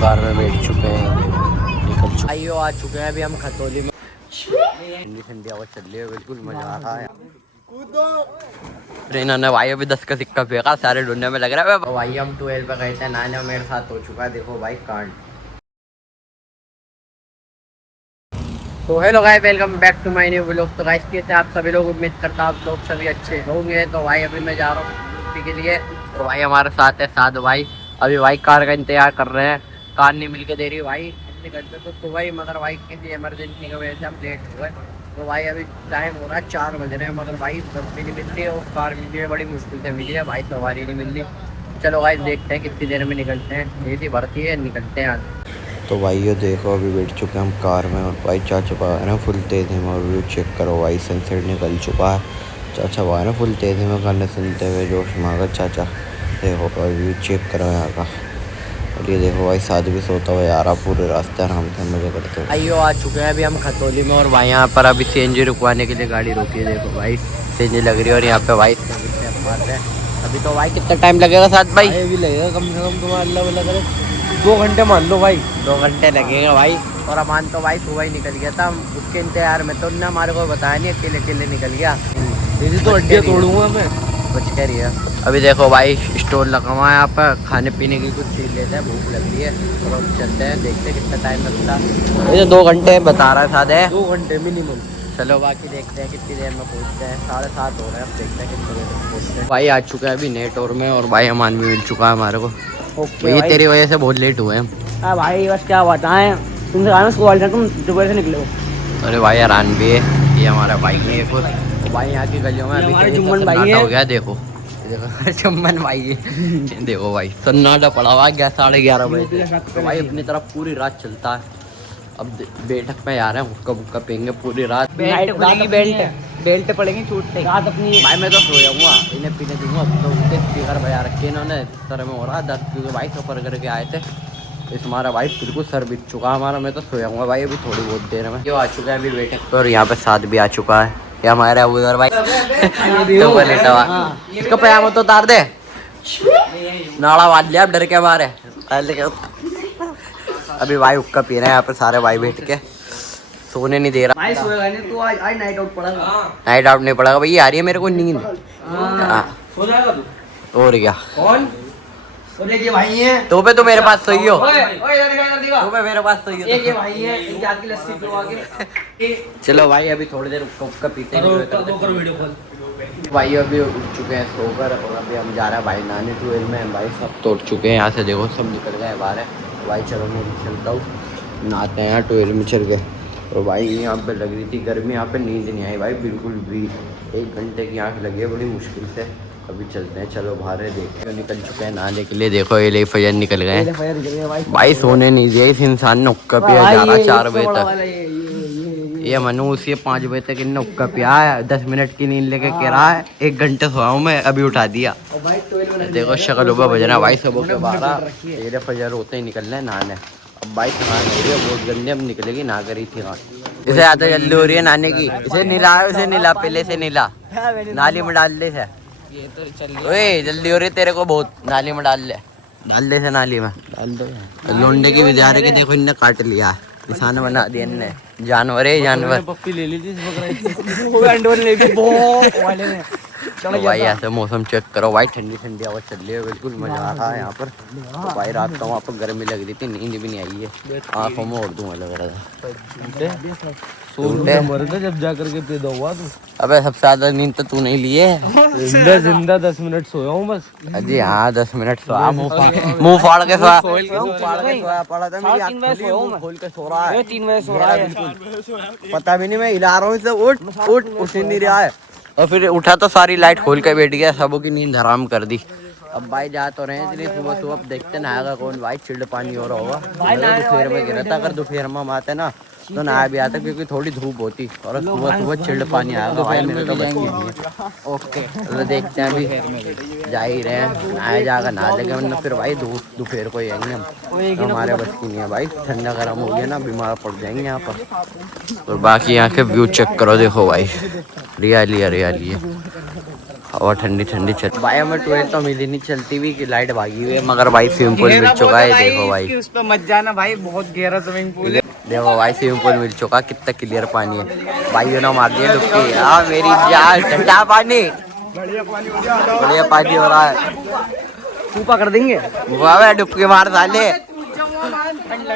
Car में बैठ चुके हैं, निकल चुके आइयो आ चुके हैं अभी हम खतौली में। ठंडी ठंडी हवा चल रही है, बिल्कुल मजा आ रहा है। इन्होंने भाई अभी 10 का सिक्का फेंका, सारे ढूंढने में लग रहा है। भाई हम 12 पे गए थे, नाना मेरे साथ हो चुका है, देखो भाई कांड। तो hello guys, welcome back to my new vlog. तो गाइस कैसे आप सभी लोग, उम्मीद करता हूँ आप लोग सभी अच्छे होंगे। तो भाई अभी मैं जा रहा हूँ छुट्टी के लिए। तो भाई हमारे साथ है साध भाई, अभी भाई कार का इंतजार कर रहे हैं, कार नहीं मिल के दे रही भाई। इतने घंटे तो सुबह ही, मगर भाई किसी इमरजेंसी की वजह से हम लेट हो गए। तो भाई अभी टाइम हो रहा है 4 बज रहे हैं, मगर भाई बस भी नहीं मिल रही है, और कार मिल रही है बड़ी मुश्किल से मिली है भाई, सवारी नहीं मिल रही। चलो भाई देखते हैं कितनी देर में निकलते हैं, एसी भरती है निकलते हैं। तो भाई ये देखो अभी बैठ चुके हैं हम कार में, और भाई चाचा भाई ना फुल तेज़ में, और व्यू चेक करो भाई, सनसेट निकल चुका है। चाचा भाई ना फुल तेज़ में गाने सुनते हुए जोश में आ गए चाचा। देखो भाई व्यू चेक करो यहाँ का, और ये देखो भाई साथ भी सोता हुआ आ रहा पूरे रास्ते आराम से मजे करते हुए। आइयो आ चुके हैं अभी हम खतौली में, और भाई यहाँ पर अभी सीएनजी रुकवाने के लिए गाड़ी रोकी है। देखो भाई सीएनजी लग रही है, और यहाँ पे भाई मार रहे हैं। अभी तो भाई कितना टाइम लगेगा साथ भाई? अभी लगेगा कम से कम, तुम्हारा अल्लाह वाला करे 2 घंटे मान लो भाई, 2 घंटे लगेगा भाई। और अमान तो भाई सुबह ही निकल गया था, हम उसके इंतजार में, तो उन्होंने हमारे को बताया नहीं, अकेले अकेले निकल गया। यदि तो हड्डियाँ तोड़ूंगा मैं, बच कर ही है। अभी देखो भाई स्टोर लगा हुआ है यहाँ पर, खाने पीने की कुछ चीज़ लेते हैं, भूख लग रही है। और अब चलते हैं, देखते हैं कितना टाइम लगता है। ये 2 घंटे बता रहा है साथ है, 2 घंटे मिनिमम। चलो बाकी देखते हैं कितनी देर में पहुँचते हैं। 7:30 हो रहे हैं, अब देखते हैं कितनी देर में पहुँचते हैं। भाई आ चुका है अभी नेटोर में, और भाई अमान भी मिल चुका है हमारे को। ओके ये तेरी वजह से बहुत लेट हुए हम। हाँ भाई बस क्या बताएं, तुमसे कहा स्कूल तुम दोपहर से निकले हो। अरे भाई आरान भी है, ये हमारा भाई है एक। तो भाई यहाँ की गलियों में अभी जुम्मन भाई हो गया, देखो चुम्बन भाई है। देखो भाई सन्नाटा पड़ा हुआ है 11:30 बजे। तो भाई अपनी तरफ पूरी रात चलता है। अब बैठक में आ रहे हैं, हुक्का बुक्का पेंगे पूरी रात। बेल्ट पड़ेंगे छूटते रात अपनी। भाई मैं तो सो जाऊँगा, इन्हें पीने दूंगा। तो स्पीकर बजा रखे इन्होंने, सर में हो रहा दर्द, क्योंकि भाई सफर करके आए थे। इस हमारा भाई बिल्कुल सर बीत चुका हमारा, मैं तो सो जाऊँगा भाई अभी थोड़ी बहुत देर में। जो आ चुका है अभी बैठक पर, और यहाँ पे साथ भी आ चुका है, ये हमारे अबूदर भाई तो लेटा हुआ। इसका पजामा तो उतार दे, नाड़ा बांध लिया डर के मारे। अभी भाई हुक्का पी रहे हैं यहाँ पे सारे भाई बैठ के, सोने नहीं दे रहा। भाई सोएगा नहीं तू, आज नाइट आउट पड़ेगा। नाइट आउट नहीं पड़ेगा भाई, आ रही है मेरे को नींद। सो जाएगा तू? और क्या कौन? ये भाई है तो पे, तो मेरे पास सोई हो, तो तो पे मेरे पास सोई हो। ये भाई है, इनके हाथ की लस्सी पिलवा के। चलो भाई अभी थोड़ी देर हुक्का पीते हैं। वीडियो कॉल भाई अभी उठ चुके हैं सोकर, और अभी हम जा रहे हैं भाई नानी ट्वेल में। भाई सब तोड़ चुके हैं यहाँ से, देखो सब निकल गए बाहर। भाई चलो मैं भी चलता हूँ, नहाते हैं यहाँ ट्वेल में चल गए। और भाई यहाँ पे लग रही थी गर्मी, यहाँ पे नींद नहीं आई भाई बिल्कुल भी। 1 घंटे की आँख लगी है बड़ी मुश्किल से। अभी चलते हैं, चलो बाहर देखते। निकल चुके हैं नहाने के लिए, देखो ये फजर निकल गए भाई। सोने नहीं दिया इस इंसान ने, हुक्का पिया जा रहा 4 बजे तक। ये मनु उसी 5 बजे तक इन्हें हुक्का पिया है, 10 मिनट की नींद लेके कह रहा है 1 घंटे सोया हूँ मैं, अभी उठा दिया। देखो शक्ल उबा बजना भाई, सबों के 12 तेरे फजर होते ही निकलना है नहाने। अब बाइक नहाने हो रही है बहुत गंदी, अब निकलेगी, नहा कर ही थी। इसे ज़्यादा जल्दी हो रही है नहाने की, इसे नीला है, उसे नीला पहले से नीला नाली में डाल दे से। ओए जल्दी हो रही तेरे को बहुत, नाली में डाल दे से, नाली में डाल दो। लोंडे की विचारे की देखो इनने काट लिया, निशान बना दिया इनने। जानवर है जानवर। पप्पी ले ली थी वाले तो भाई ऐसे मौसम चेक करो भाई, ठंडी ठंडी हवा चल रही है, बिल्कुल मजा आ रहा है यहाँ पर। तो भाई रात को वहाँ पर गर्मी लग रही थी, नींद भी नहीं आई है, आँखों में और धुआं लग रहा था। जब जा करके पैदा हुआ तू। अबे सबसे ज्यादा नींद तो तू नहीं लिए, जिंदा 10 मिनट सोया हूँ बस। अजी हाँ 10 मिनट सोया, मुँह फाड़ के सोया पड़ा था, मेरी आँख खोल के सो रहा है। 3 बजे सो रहा है, बिल्कुल पता भी नहीं, मैं हिला रहा हूँ इसे, उठ नहीं रहा है। और फिर उठा तो सारी लाइट खोल के बैठ गया, सबों की नींद हराम कर दी। अब भाई जा तो रहे हैं, इसलिए सुबह सुबह देखते नहाएगा कौन भाई, चिल्ड पानी हो रहा होगा। दोपहर में गिरा था, अगर दोपहर में हम आते ना तो नहा भी आता, क्योंकि थोड़ी धूप होती, और सुबह सुबह चिल्ड पानी आएगा भाई, मेरे तो बच नहीं। ओके तो देखते हैं, अभी जा ही रहे हैं, नहाया जाकर नहा लेंगे, वरना फिर भाई दोपहर को ही आएंगे हम, तो हमारे बस की नहीं है भाई, ठंडा गर्म हो गया ना, बीमार पड़ जाएंगे यहाँ पर। और बाकी यहाँ के व्यू चेक करो, देखो भाई रियली है। हवा ठंडी ठंडी चल भाई। हमें 12 तो मिली नहीं, चलती हुई कि लाइट भागी हुई है, मगर भाई स्विमिंग पूल मिल चुका है। देखो भाई उस पे मत जाना भाई, बहुत गहरा स्विमिंग पूल है। देखो भाई स्विमिंग पूल मिल चुका, कितना क्लियर पानी है भाई। ना मार दिया डुबकी। हाँ मेरी जान, ठंडा पानी, बढ़िया पानी हो रहा है। ऊपर कर देंगे। वाह डुबकी मार साले,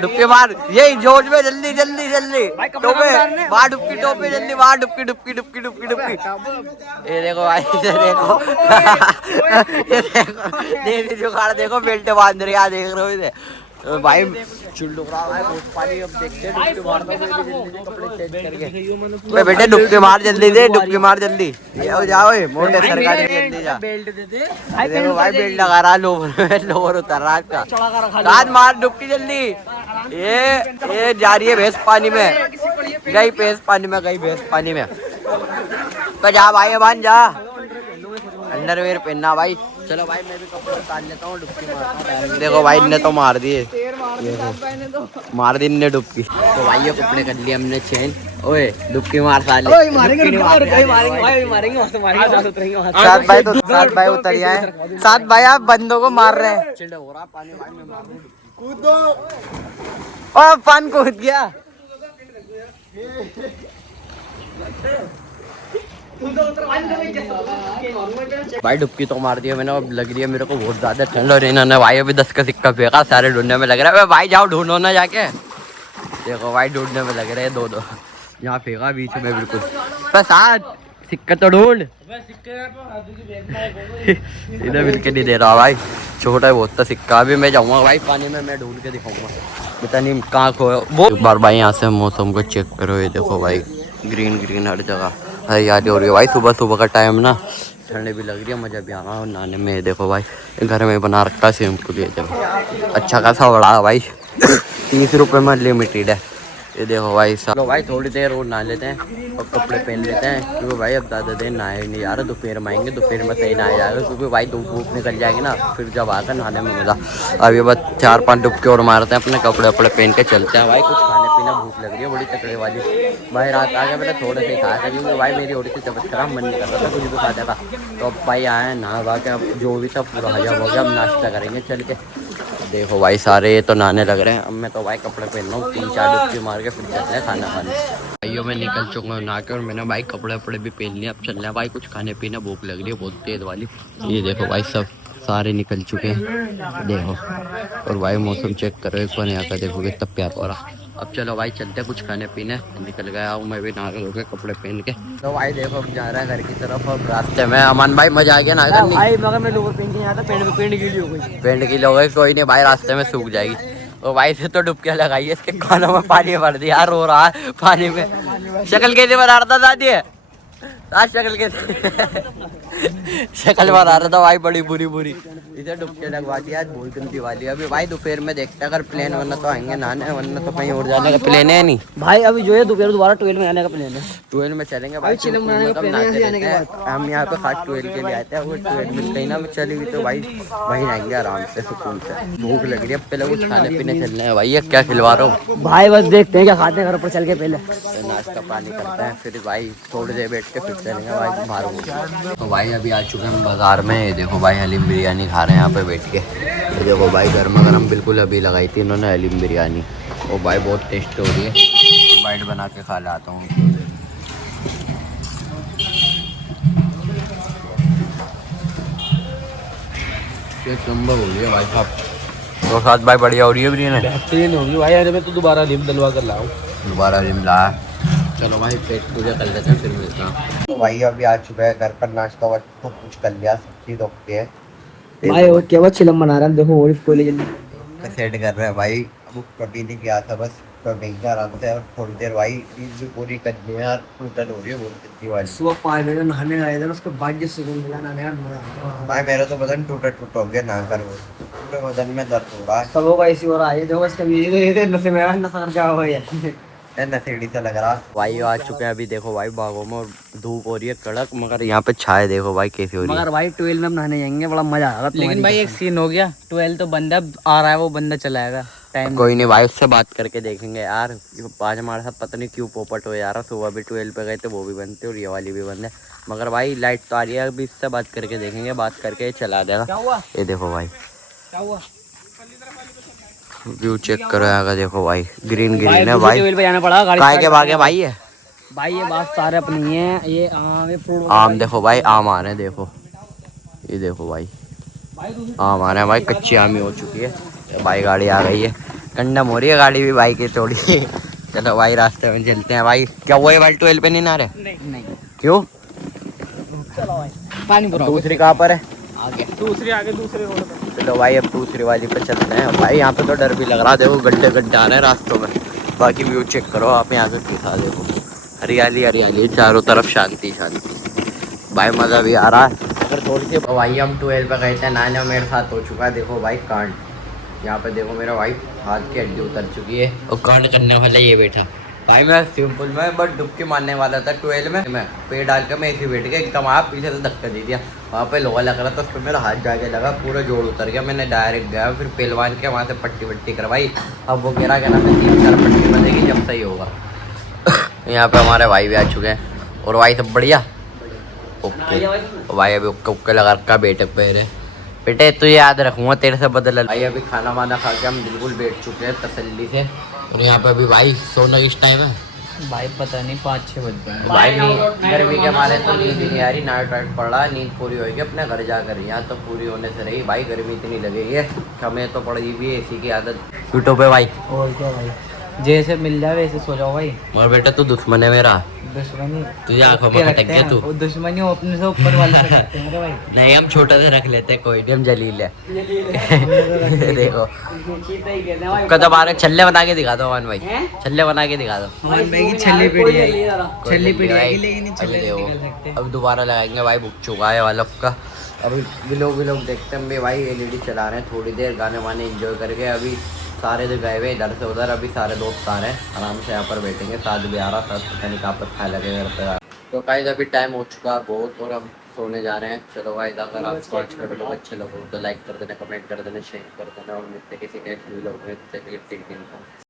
डुबकी मार, यही जोश में, जल्दी जल्दी जल्दी टोपे वहाँ डुबकी, टोपे जल्दी वहाँ डुबकी डुबकी डुबकी डुबकी डुबकी। ये देखो भाई, ये देखो ये देखो, देवी जुगाड़ देखो, बेल्ट बांध रही है, देख रहे हो इसे भाई। चुल्लू भाई बहुत पानी। अब देखते हैं डुबकी मारता हूँ जल्दी से कपड़े चेंज करके। बेटे डुबकी मार जल्दी दे, डुबकी मार जल्दी। जाओ जाओ मोटे सरकारी, जल्दी जा। बेल्ट दे दे देखो भाई बेल्ट लगा रहा, लोवर लोवर उतर रहा है इसका। रात मार डुबकी जल्दी। ये जा रही है भैंस पानी में, गई भैंस पानी में, गई भैंस पानी में। तो जा भाई बांध जा, अंडरवेयर पहनना भाई। चलो भाई मैं भी कपड़े उतार लेता हूँ, डुबकी मारता हूँ। देखो भाई इनने तो मार दिए, मार दी इनने डुबकी। तो भाई ये कपड़े कर लिए हमने चेंज। ओए डुबकी मार साले, साथ भाई तो साथ भाई उतर आए, साथ भाई आप बंदों को मार रहे हैं। चिल्ड हो रहा पानी भाई में, मार कूदो। ओ पान कूद गया भाई। डुबकी तो मार दिया मैंने, अब लग रही है मेरे को बहुत ज्यादा ठंड। और इन्होंने भाई अभी 10 का सिक्का फेंका, सारे ढूंढने में लग रहा है। भाई जाओ ढूंढो ना जाके। देखो भाई ढूंढने में लग रहे हैं, दो यहाँ फेंका बीच में बिल्कुल। बस आज सिक्का तो ढूंढ, इधर मिलके नहीं दे रहा भाई, छोटा है बहुत सिक्का। अभी मैं जाऊंगा भाई पानी में, मैं ढूंढ के दिखाऊंगा, पता नहीं कहाँ खोया वो। एक बार भाई यहाँ से मौसम को चेक करो, ये देखो भाई ग्रीन ग्रीन हर जगह हरियाली हो रही है भाई। सुबह सुबह का टाइम ना, ठंडी भी लग रही है, मजा भी आ रहा है नहाने में। देखो भाई घर में बना रखा है स्विमिंग पूल, ये देखो अच्छा खासा बड़ा है भाई। 30 रुपये में अनलिमिटेड है। ये देखो भाई, चलो भाई थोड़ी देर और नहा लेते हैं और कपड़े पहन लेते हैं, क्योंकि भाई अब ज़्यादा देर नहाए नहीं यार। दोपहर में आएंगे, दोपहर में सही नहाया जाएगा, क्योंकि भाई धूप धूप निकल जाएगी ना, फिर जब आकर नहाने में मज़ा। अभी बस 4-5 डुबके और मारते हैं, अपने कपड़े वपड़े पहन के चलते हैं भाई। कुछ खाने पीना, भूख लग रही है बड़ी तकड़े वाली भाई। रात आ गया मैंने थोड़े से खाया था, क्योंकि भाई मेरी थोड़ी सी तबीयत खराब, मन नहीं कर रहा था कुछ भी खाने का। तो अब भाई आए नहा वा के, अब जो भी था पूरा हजम हो गया, अब नाश्ता करेंगे चल के। देखो भाई सारे ये तो नहाने लग रहे हैं, अब मैं तो भाई कपड़े पहन रहा हूँ, 3-4 डुबकी मार के फिर चलते हैं खाना खाने। भाइयों मैं निकल चुका हूँ नहा के, और मैंने भाई कपड़े वपड़े भी पहन लिए। अब चल रहे हैं भाई कुछ खाने पीने, भूख लग रही है बहुत तेज वाली। ये देखो भाई सब सारे निकल चुके हैं देखो। और भाई मौसम चेक करो एक बार यहाँ का, देखो कितना प्यार हो रहा। अब चलो भाई चलते हैं कुछ खाने पीने। निकल गया हूँ मैं भी नहा के कपड़े पहन के। तो भाई देखो अब जा रहा है घर की तरफ। अब रास्ते में अमन भाई मजा आ गया ना भाई, मगर मैं लोवर पहन के आया था, पेंट गीली हो गई। पेंट गीली हो गई, कोई नहीं भाई रास्ते में सूख जाएगी। और भाई से तो डुबकियां लगाई है, इसके कानों में पानी भर दिया, रो रहा है पानी में। शक्ल कैसे बना रहा था दादी है, शक्ल कैसे शक्ल बना रहा था भाई, बड़ी बुरी बुरी। इधर डुबके लगवा दिया, बहुत गंदी वाली। अभी भाई दोपहर में देखते हैं, अगर प्लेन वरना तो आएंगे नहाने, वरना तो कहीं और जाने का प्लेन है नहीं भाई। अभी जो है दोपहर दोबारा 12 में आने का प्लान है। 12 में चलेंगे भाई, हम यहाँ पे खास 12 के लिए आते हैं। वो 12 में कहीं ना चली हुई तो भाई वहीं आएंगे आराम से सुकून से। भूख लग रही है, पहले कुछ खाने पीने चलने है भाई। ये क्या खिलवा रहा हूँ भाई, बस देखते हैं क्या खाते हैं घर पर चल के, पहले नाश्ता पानी करते हैं, फिर भाई थोड़ी देर बैठ के फिर चलेंगे भाई बाहर। तो भाई अभी आ चुके हैं बाजार में। ये देखो भाई हलीम बिरयानी खा रहे हैं यहाँ पे बैठ के। ये देखो भाई गर्मा गर्म बिल्कुल अभी लगाई थी इन्होंने हलीम बिरयानी, और भाई बहुत टेस्ट हो रही है। बाइट बना के खा लाता हूँ। एक नंबर हो रही है भाई साहब, तो साथ भाई बढ़िया हो रही है बिरयानी, बेहतरीन होगी भाई। अरे मैं तो दोबारा हलीम डलवा कर लाऊं, दोबारा हलीम ला। चलो भाई पेट पूजा कर लेते हैं, फिर मिलते हैं। तो भाई अभी आ चुका है घर पर, नाश्ता वाश्ता तो कुछ कर लिया, सब्जी धोते हैं भाई। और क्या चिलम बना रहा है, देखो और कोयले जल्दी सेट कर रहे हैं भाई। अब कभी नहीं गया था, बस कभी आराम से। और थोड़ी देर भाई नींद भी पूरी करनी है यार, टूटन हो रही है बहुत जल्दी वाली। सुबह 5 बजे नहाने आए थे, उसके बाद जो सुकून मिला नहाने का, भाई मेरा तो बदन टूट हो गया ना कर, पूरे बदन में दर्द हो रहा है। सब होगा इसी हो रहा है। देखो इसका भी ये नशे में नशा कर क्या हुआ है, नशेड़ी सा लग रहा भाई। आ चुके हैं अभी देखो भाई बागों में, और धूप हो रही है कड़क, मगर यहाँ पे छाए देखो भाई कैसी हो रही है। मगर भाई 12 में हम नहाने जाएंगे, बड़ा मजा आएगा। लेकिन भाई एक सीन हो गया, 12 तो बंदा आ रहा है, वो बंदा चलाएगा। टाइम कोई नहीं भाई, उससे बात करके देखेंगे यार। ये आज हमारे साथ पता नहीं क्यों पोपट हो जा रहा। सुबह भी 12 पे गए थे, वो भी बंद थे और ये वाली भी बंद है। मगर भाई लाइट तो आ रही है, अभी इससे बात करके देखेंगे, बात करके ये चला देगा। क्या हुआ? ये देखो भाई, क्या हुआ? व्यू चेक करो यहाँ का, देखो भाई ग्रीन भाई ग्रीन है भाई। ट्यूबवेल पे जाना पड़ा, गाड़ी काय के स्टार्ट भागे करने भाई है भाई ये बात सारे अपनी है। ये आम, ये फ्रूट आम, देखो भाई आम आ रहे हैं, देखो ये देखो भाई आम आ रहे हैं भाई। कच्ची आम ही हो चुकी है। तो भाई गाड़ी आ गई है, कंडम हो रही है गाड़ी भी भाई की थोड़ी। चलो भाई रास्ते में चलते हैं भाई। क्या हुआ है भाई, 12 पे नहीं ना रहे? नहीं क्यों? चलो भाई पानी पूरा दूसरी कहाँ पर है? आगे, दूसरी आगे, दूसरे रोड पे। चलो भाई अब दूसरी वाली पे चलते हैं भाई। यहाँ पे तो डर भी लग रहा है, देखो गड्ढे गड्ढे आ रहे हैं रास्तों में। बाकी व्यू चेक करो आप यहाँ से दिखा, देखो हरियाली हरियाली, चारों तरफ शांति शांति। भाई मज़ा भी आ रहा है। अगर थोड़ी सी भाई हम 12 पे गए थे नहाने, मेरे साथ हो चुका है देखो भाई कांड। यहाँ पे देखो मेरा भाई हाथ की हड्डी उतर चुकी है और कांड करने वाला ये बैठा। भाई मैं स्विमिंग पूल में बट डुबकी मारने वाला था 12 में, मैं पेड़ डाल के मैं ऐसे बैठ गया, एकदम आप पीछे से धक्का दे दिया। वहाँ पे लोहा लग रहा था, उस पर मेरा हाथ जाके लगा, पूरा जोड़ उतर गया। मैंने डायरेक्ट गया फिर पहलवान के वहाँ से पट्टी वट्टी करवाई। अब वो कह रहा मैं 3-4 पट्टी बंधेगी जब सही होगा। यहाँ पे हमारे भाई भी आ चुके हैं। और भाई सब बढ़िया? ओके भाई अभी उक्के उक्के लगा रखा बेटे पे। बेटे तो याद रखूँगा तेरे से बदला। भाई अभी खाना वाना खा के हम बिल्कुल बैठ चुके हैं तसल्ली से। और यहाँ पे अभी भाई सोना किस टाइम है भाई पता नहीं 5-6 बज गए भाई। नींद गर्मी के मारे तो नींद नहीं आ रही, नाइट वाइट पड़ रहा है, नींद पूरी होगी अपने घर जाकर। यहाँ तो पूरी होने से रही भाई, गर्मी इतनी लगेगी है, हमें तो पड़ गई है एसी की आदत। यूट्यूब पे भाई और क्या भाई, जैसे मिल जाए वैसे सो जाओ भाई। और बेटा तू दुश्मन है मेरा, दुश्मनी तुझे आंखों में खटक गया तू। वो दुश्मनी वो अपने से ऊपर वाले से करते हैं भाई। नहीं हम छोटा से रख लेते हैं, कोई नहीं, हम जलील है। देखो कदम आ रहे, छल्ले बना के दिखा दो अमन भाई, छल्ले बना के दिखा दो। हमारे भाई की छल्ली पड़ी है, छल्ली पड़ी है भाई, लेकिन अभी छल्ले देखो, नहीं निकल सकते। अब दोबारा लगाएंगे भाई, बुक चुका है वालों का। अभी विलोग देखते हैं हम भी भाई। एलईडी चला रहे हैं थोड़ी देर, गाने वाने एंजॉय करके। अभी सारे जो गए हुए इधर से उधर, अभी सारे दोस्त आ रहे हैं, आराम से यहाँ पर बैठेंगे। साथ भी आ रहा, साथ पता नहीं कहाँ पर खाए लगे घर पे। तो गाइस अभी टाइम हो चुका है बहुत और हम सोने जा रहे हैं। चलो गाइस अगर आपको आज का वीडियो अच्छा लगा तो लाइक कर देना, कमेंट कर देना, शेयर कर देना और मिलते किसी नेक्स्ट वीडियो में।